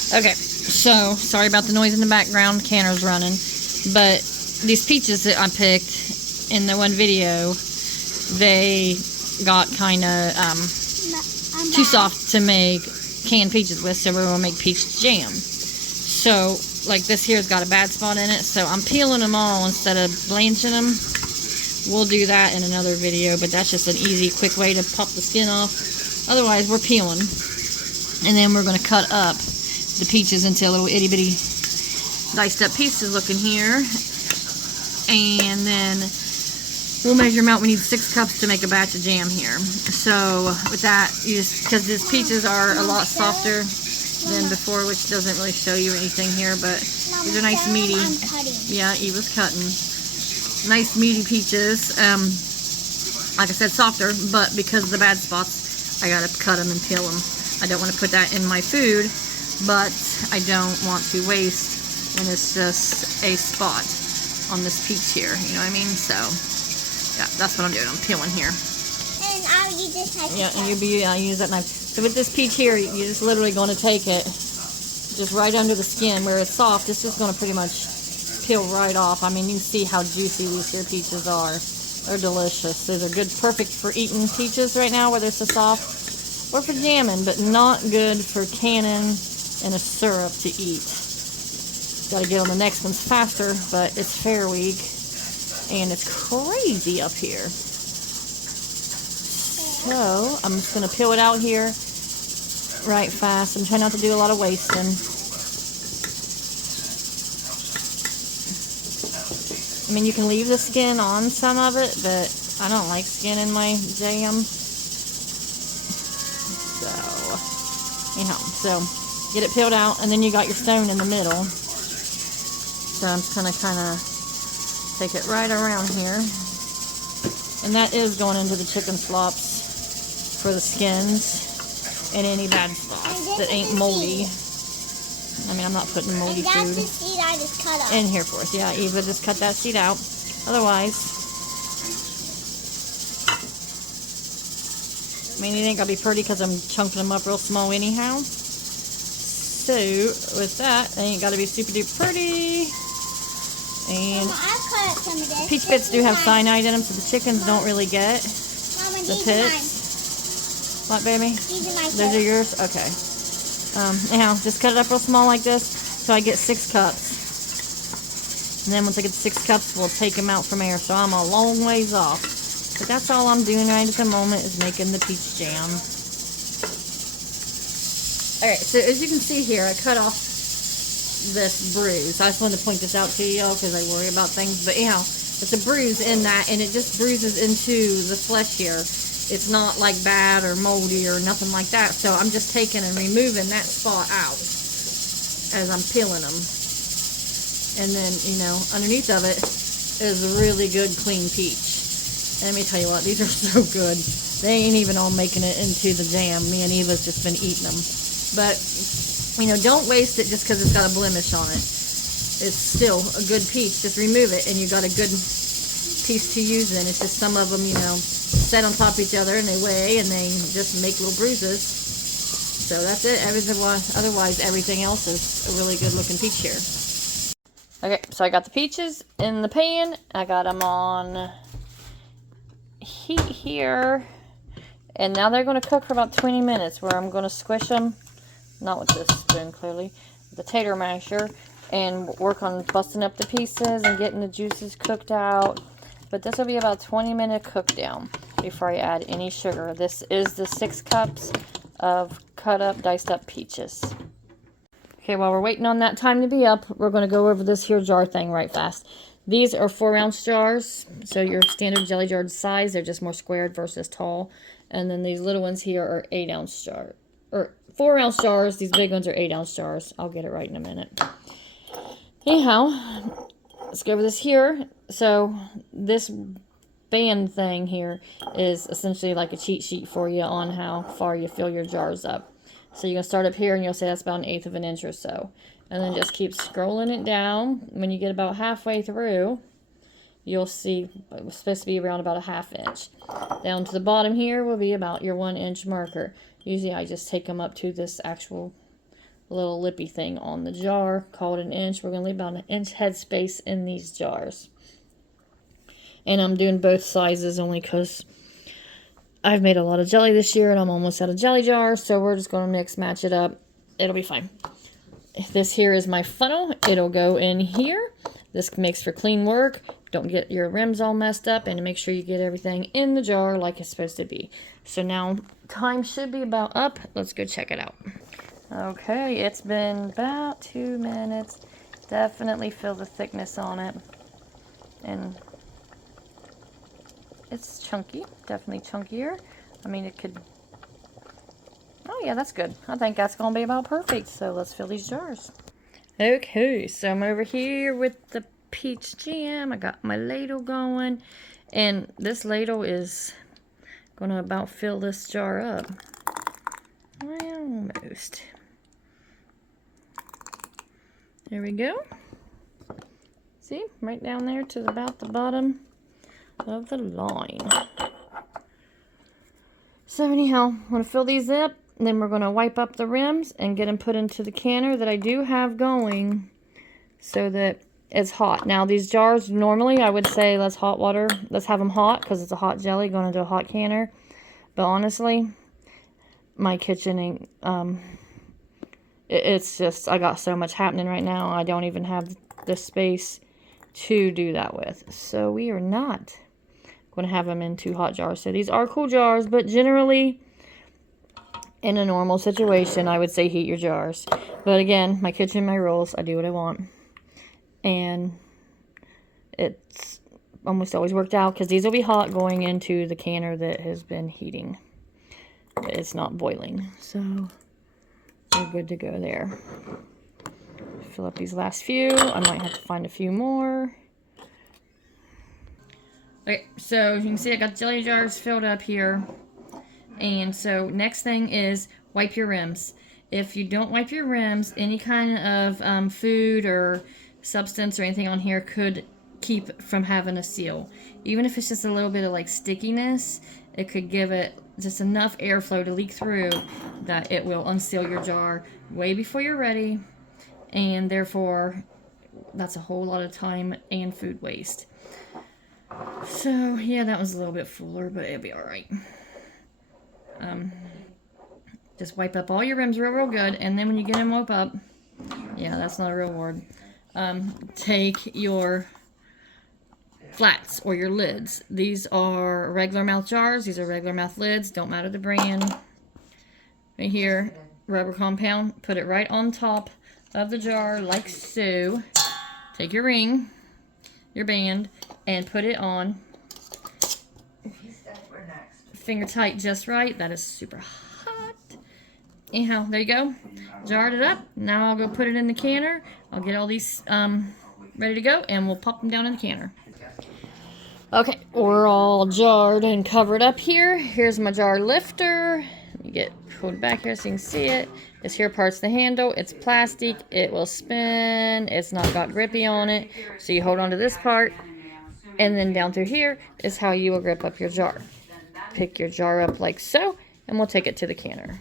Okay, so sorry about the noise in the background. Canner's running, but these peaches that I picked in the one video, they got kind of too soft to make canned peaches with, so we're gonna make peach jam. So like this here's got a bad spot in it, so I'm peeling them all instead of blanching them. We'll do that in another video, but that's just an easy, quick way to pop the skin off. Otherwise, we're peeling, and then we're gonna cut up the peaches into little itty bitty diced up pieces looking here, and then we'll measure them out. We need 6 cups to make a batch of jam here. So with that, you just, because these peaches are a lot softer than before, which doesn't really show you anything here, but these are nice meaty. Yeah, Eva's cutting. Nice meaty peaches. Like I said, softer, but because of the bad spots, I gotta cut them and peel them. I don't want to put that in my food, but I don't want to waste when it's just a spot on this peach here, you know what I mean? So yeah, that's what I'm doing. I'm peeling here. And I'll use this knife. Yeah, and I'll use that knife. So with this peach here, you're just literally going to take it just right under the skin where it's soft. It's just going to pretty much peel right off. I mean, you can see how juicy these here peaches are. They're delicious. These are good, perfect for eating peaches right now where they're so soft, or for jamming, but not good for canning in a syrup to eat. Got to get on the next ones faster, but it's Fair Week, and it's crazy up here. So I'm just going to peel it out here right fast. I'm trying not to do a lot of wasting. I mean, you can leave the skin on some of it, but I don't like skin in my jam. So, anyhow, so get it peeled out, and then you got your stone in the middle. So I'm just going to kind of take it right around here. And that is going into the chicken slops for the skins and any bad spots that ain't moldy. I mean, I'm not putting moldy food. And that's the seed I just cut off. In here for us. Yeah, Eva just cut that seed out. Otherwise, I mean, it ain't gonna be pretty because I'm chunking them up real small anyhow. So, with that, they ain't gotta be super duper pretty. And Mama, I cut some of this. peach pits do have cyanide in them, so the chickens don't really get Mama, the these pits. What, baby? These are my Those are yours? Okay. Anyhow, just cut it up real small like this so I get 6 cups. And then once I get 6 cups, we'll take them out from there. So I'm a long ways off. But that's all I'm doing right at the moment is making the peach jam. Alright, so as you can see here, I cut off this bruise. I just wanted to point this out to y'all because I worry about things. But anyhow, it's a bruise in that, and it just bruises into the flesh here. It's not like bad or moldy or nothing like that. So I'm just taking and removing that spot out as I'm peeling them. And then, you know, underneath of it is a really good clean peach. And let me tell you what, these are so good. They ain't even all making it into the jam. Me and Eva's just been eating them. But, you know, don't waste it just because it's got a blemish on it. It's still a good peach. Just remove it and you got a good piece to use in. It's just some of them, you know, set on top of each other and they weigh and they just make little bruises. So that's it. Otherwise, everything else is a really good looking peach here. Okay, so I got the peaches in the pan. I got them on heat here. And now they're going to cook for about 20 minutes where I'm going to squish them. Not with this spoon, clearly. The tater masher. And work on busting up the pieces and getting the juices cooked out. But this will be about 20-minute cook down before I add any sugar. This is the 6 cups of cut up, diced up peaches. Okay, while we're waiting on that time to be up, we're going to go over this here jar thing right fast. These are 4-ounce jars, so your standard jelly jar size. They're just more squared versus tall. And then these little ones here are 8-ounce jars. Or 4-ounce jars. These big ones are 8-ounce jars. I'll get it right in a minute. Anyhow, let's go over this here. So this band thing here is essentially like a cheat sheet for you on how far you fill your jars up. So you're going to start up here and you'll say that's about 1/8 of an inch or so. And then just keep scrolling it down. When you get about halfway through, you'll see it's supposed to be around about a 1/2 inch. Down to the bottom here will be about your 1-inch marker. Usually I just take them up to this actual little lippy thing on the jar called an inch. We're going to leave about an inch headspace in these jars. And I'm doing both sizes only because I've made a lot of jelly this year and I'm almost out of jelly jars. So we're just going to mix, match it up. It'll be fine. This here is my funnel. It'll go in here. This makes for clean work. Don't get your rims all messed up, and make sure you get everything in the jar like it's supposed to be. So now time should be about up. Let's go check it out. Okay, it's been about 2 minutes. Definitely feel the thickness on it. And it's chunky, definitely chunkier. I mean, it could, oh yeah, that's good. I think that's gonna be about perfect. So let's fill these jars. Okay, so I'm over here with the peach jam. I got my ladle going, and this ladle is gonna about fill this jar up. Almost. There we go. See, right down there to about the bottom of the line. So anyhow, I'm going to fill these up, and then we're going to wipe up the rims and get them put into the canner that I do have going so that it's hot. Now these jars, normally I would say let's have them hot because it's a hot jelly going into a hot canner. But honestly, my kitchen ain't, it's just, I got so much happening right now, I don't even have the space to do that with. So we are not going to have them in 2 hot jars. So these are cool jars, but generally in a normal situation I would say heat your jars. But again, my kitchen, my rules, I do what I want. And it's almost always worked out because these will be hot going into the canner that has been heating. It's not boiling, so we're good to go there. Fill up these last few. I might have to find a few more. Okay, so you can see I got the jelly jars filled up here. And so next thing is wipe your rims. If you don't wipe your rims, any kind of food or substance or anything on here could keep from having a seal. Even if it's just a little bit of like stickiness, it could give it just enough airflow to leak through that it will unseal your jar way before you're ready. And therefore, that's a whole lot of time and food waste. So, yeah, that was a little bit fuller, but it'll be alright. Just wipe up all your rims real good, and then when you get them wiped up, yeah, that's not a real word. Take your flats or your lids. These are regular mouth jars. These are regular mouth lids. Don't matter the brand. Right here, rubber compound. Put it right on top of the jar like so. Take your ring, your band, and put it on. Finger tight just right. That is super hot. Anyhow, there you go. Jarred it up. Now I'll go put it in the canner. I'll get all these ready to go, and we'll pop them down in the canner. Okay, we're all jarred and covered up here. Here's my jar lifter. Let me get pulled back here so you can see it. This here part's the handle. It's plastic. It will spin. It's not got grippy on it. So you hold on to this part, and then down through here is how you will grip up your jar. Pick your jar up like so, and we'll take it to the canner.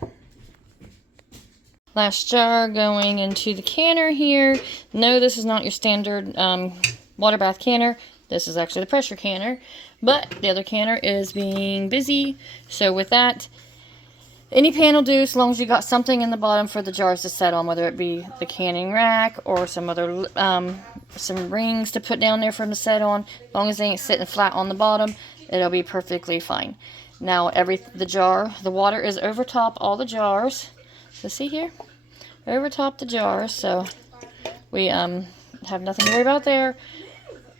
Last jar going into the canner here. No, this is not your standard water bath canner. This is actually the pressure canner, but the other canner is being busy. So with that, any pan will do as long as you got something in the bottom for the jars to set on, whether it be the canning rack or some other some rings to put down there for them to set on. As long as they ain't sitting flat on the bottom, it'll be perfectly fine. Now the water is over top all the jars. So see here, over top the jars. So we have nothing to worry about there.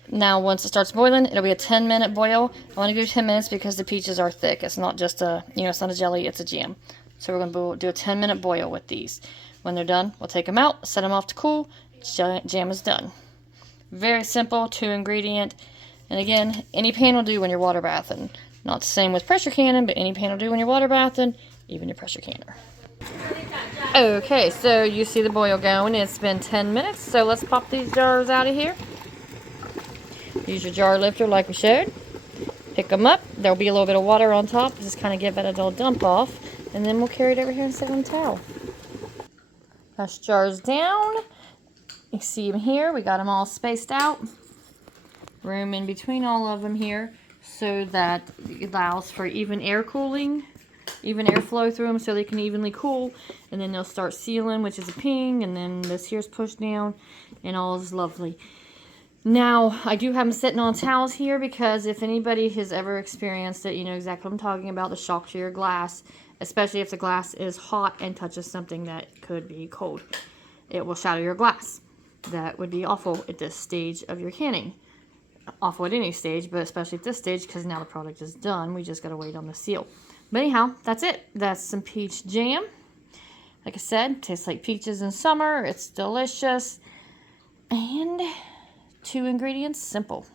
Now, once it starts boiling, it'll be a 10-minute boil. I want to do 10 minutes because the peaches are thick. It's not just it's not a jelly, it's a jam. So we're going to do a 10-minute boil with these. When they're done, we'll take them out, set them off to cool. Jam is done. Very simple, 2-ingredient. And again, any pan will do when you're water bathing. Not the same with pressure canning, but any pan will do when you're water bathing, even your pressure canner. Okay, so you see the boil going. It's been 10 minutes, so let's pop these jars out of here. Use your jar lifter like we showed. Pick them up. There'll be a little bit of water on top. Just kind of give it a little dump off. And then we'll carry it over here and sit on the towel. Press jars down. You see them here. We got them all spaced out. Room in between all of them here so that it allows for even air cooling, even airflow through them so they can evenly cool. And then they'll start sealing, which is a ping, and then this here's pushed down and all is lovely. Now, I do have them sitting on towels here because if anybody has ever experienced it, you know exactly what I'm talking about, the shock to your glass, especially if the glass is hot and touches something that could be cold. It will shatter your glass. That would be awful at this stage of your canning. Awful at any stage, but especially at this stage because now the product is done. We just got to wait on the seal. But anyhow, that's it. That's some peach jam. Like I said, tastes like peaches in summer. It's delicious. And 2 ingredients, simple.